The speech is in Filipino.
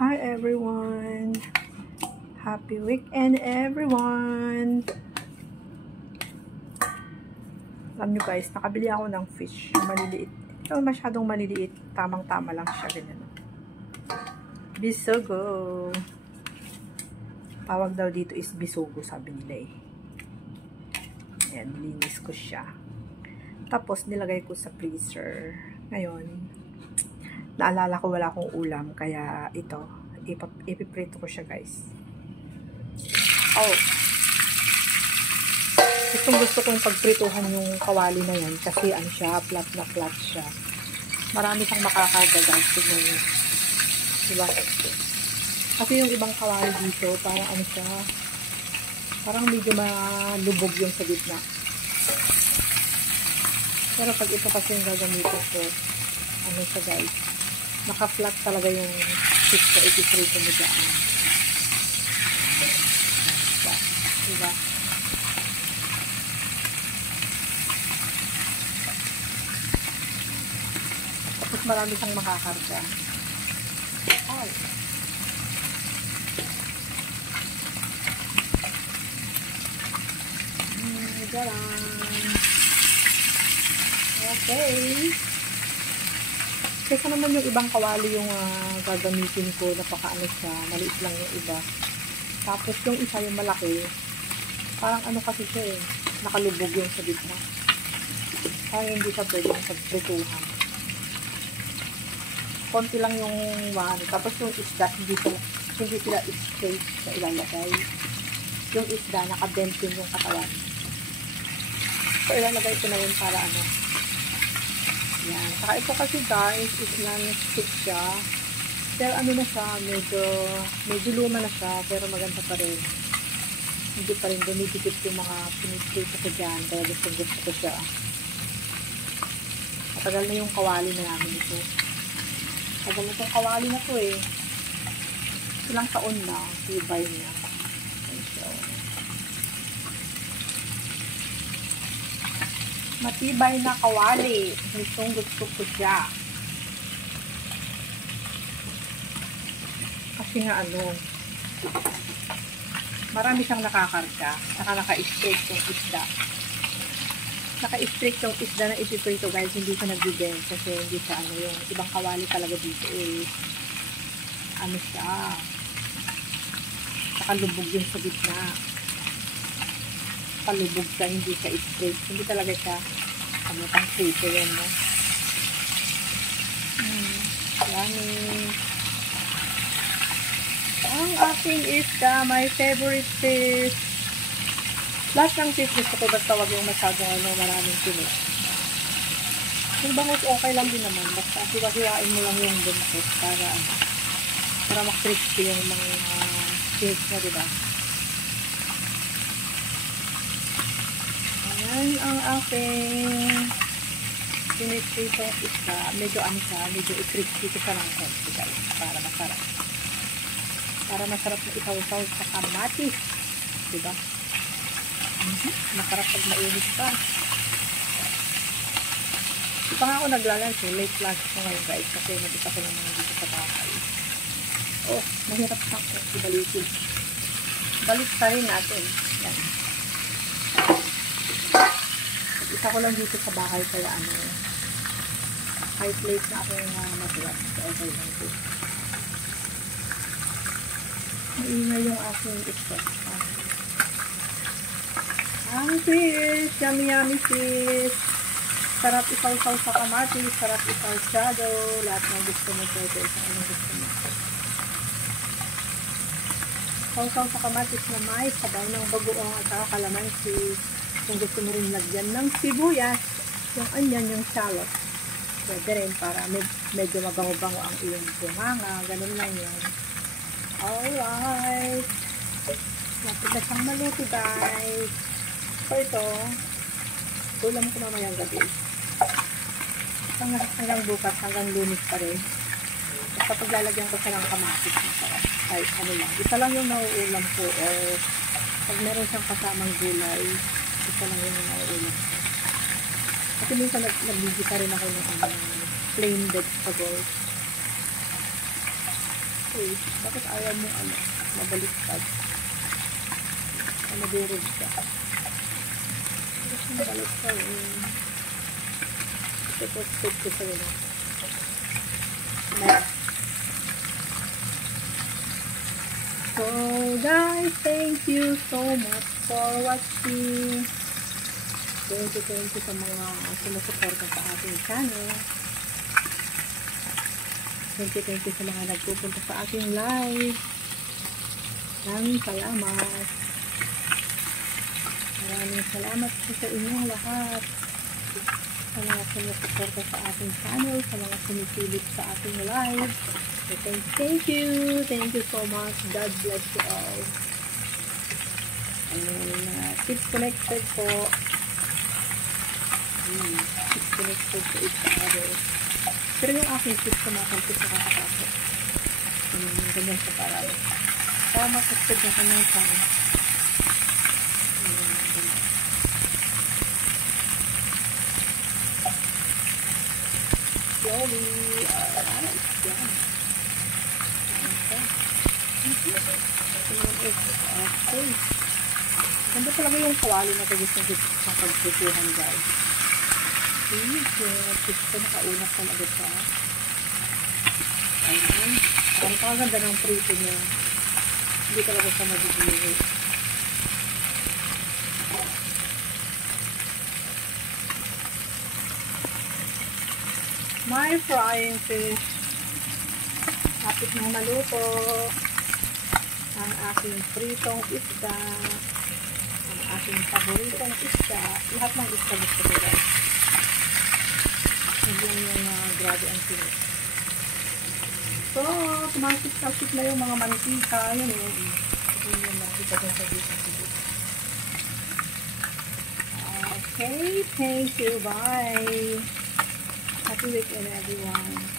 Hi everyone! Happy weekend everyone! Alam nyo guys, nakabili ako ng fish, yung maliliit. Ito masyadong maliliit, tamang-tama lang siya, ganyan. Bisugo! Tawag daw dito is bisugo, sabi nila eh. Ayan, linis ko siya. Tapos nilagay ko sa freezer. Ngayon, naalala ko wala akong ulam, kaya ito, ipiprito ko siya guys. Oh! Gusto kong pagprituhan yung kawali na yan kasi ano siya, flat na flat siya. Marami siyang makakaga guys, tignan nyo. Diba? Kasi yung ibang kawali dito, parang ano siya, parang medyo malubog yung sa gitna. Pero pag ito kasi yung gagamitin ko, ano siya guys, naka-flat talaga yung fish na ipiprito mo dyan. Diba? Tapos marami siyang makakarga. Ay. Galang. Okay. Kesa naman yung ibang kawali yung gagamitin ko, napakaano siya, maliit lang yung iba. Tapos yung isa yung malaki, parang ano kasi siya eh, nakalubog yung sa gitna. Kaya hindi siya pwede yung pagprituhan. Konti lang yung tapos yung isda, hindi sila straight sa ilalagay. Yung isda, nakabend yun yung katawan. So, ilalagay ko na yun para ano. Yan. Saka ito kasi guys, is non-stick siya. Pero ano na siya, medyo luma na siya, pero maganda pa rin. Hindi pa rin dumidikit yung mga piniprito ko dyan, kaya gusto ko siya. Matagal na yung kawali na namin ito. Matagal na itong kawali na to eh. Ilang taon na, tibay niya. Matibay na kawali. Gusto ko siya. Kasi nga ano, marami siyang nakakarga. Saka naka-straight yung isda. Naka-straight yung isda na ipiprito guys. Hindi siya nag-bend kasi hindi siya ano, yung ibang kawali talaga dito eh. Ano siya. Nakalubog yung sa gitna. Palubog siya, hindi siya straight. Hindi talaga siya ano, pang prito yun, no? Yummy. Ang aking isda, my favorite fish. Lahat ng fish gusto ko, basta wag yung masyadong ano, maraming tinik. Yung bangus okay lang din naman, basta hiwa-hiwain mo lang yung buntot para makrispy yung mga fish na, diba? Ayan ang aking piniprito isda. Medyo ano siya, medyo i-crispy ko siya ng konti guys, para masarap. Para masarap na isaw-saw sa kamatis. Diba? Masarap pag mainit pa. Di pa nga ako naglalunch eh. Late lunch ko ngayon guys, kasi nabit ako ng mga dito sa bahay. Oh, mahirap na ako ibalikin. Balik pa rin natin. Yan. Isa ko lang dito sa bahay, kaya ano, high plate na ako matulat. So, okay lang ito. Maingay yung aking ito. Ang fish! Yummy yummy fish! Sarap isaw-saw sa kamatis, sarap isaw-sado. Lahat ng gusto mo pwede. Anong gusto mo? Isaw-saw sa kamatis na may sabaw ng bagoong at saka kalamansi. Kung gusto mo rin lagyan ng sibuyas, yung onion, yung shallot, pwede rin para medyo mabango-bango ang iyong bunganga. Ganun lang yun. Alright. Lapit na siyang maluto guys. So ito, ulam ko mamayang gabi. Hanggang bukas, hanggang Lunes pa rin. Basta paglalagyan ko siya ng kamatis. Kahit ano lang. Isa lang yung nauulam ko or pag meron siyang kasamang gulay, isa lang yung nauulam. Kasi minsan nagbibigay rin ako ng plain vegetables. Uy, bakit ayaw mo mabaliktad? Madurog ka. Gusto mo baliktad ito po stick ko sa rin. So guys, thank you so much for watching. Thank you sa mga sumusuporta sa ating channel. Thank you sa mga nagpupunta sa ating live. Maraming salamat. Maraming salamat po sa inyong lahat. Sa mga sumusuporta sa ating channel, sa mga sumisilip sa ating live. So, thank you. Thank you so much. God bless you all. And keep connected po. Keep connected to each other. Pero yung aking tip kumakampit sa kakapasok. Ganyan sa parang. Para makastig na kanyang time. Slowly. Alright. Yan. Okay. Ganda talaga yung kawali na tagis sa pagpupuhan, guys. Tips ko nakaunak talaga siya. Ayan. Ang kaganda ng prito niya. Hindi talaga siya magiging. My frying fish. Kapit ng maluto. Ang aking pritong isda. Ang aking paboritong isda. Lahat ng isda gusto ko, guys. Hindi yung grabe ang sinis. So, tumasip-tasip na yung mga mantika. Yun yung mantika dyan sa dito. Okay, thank you. Bye. Happy weekend, everyone.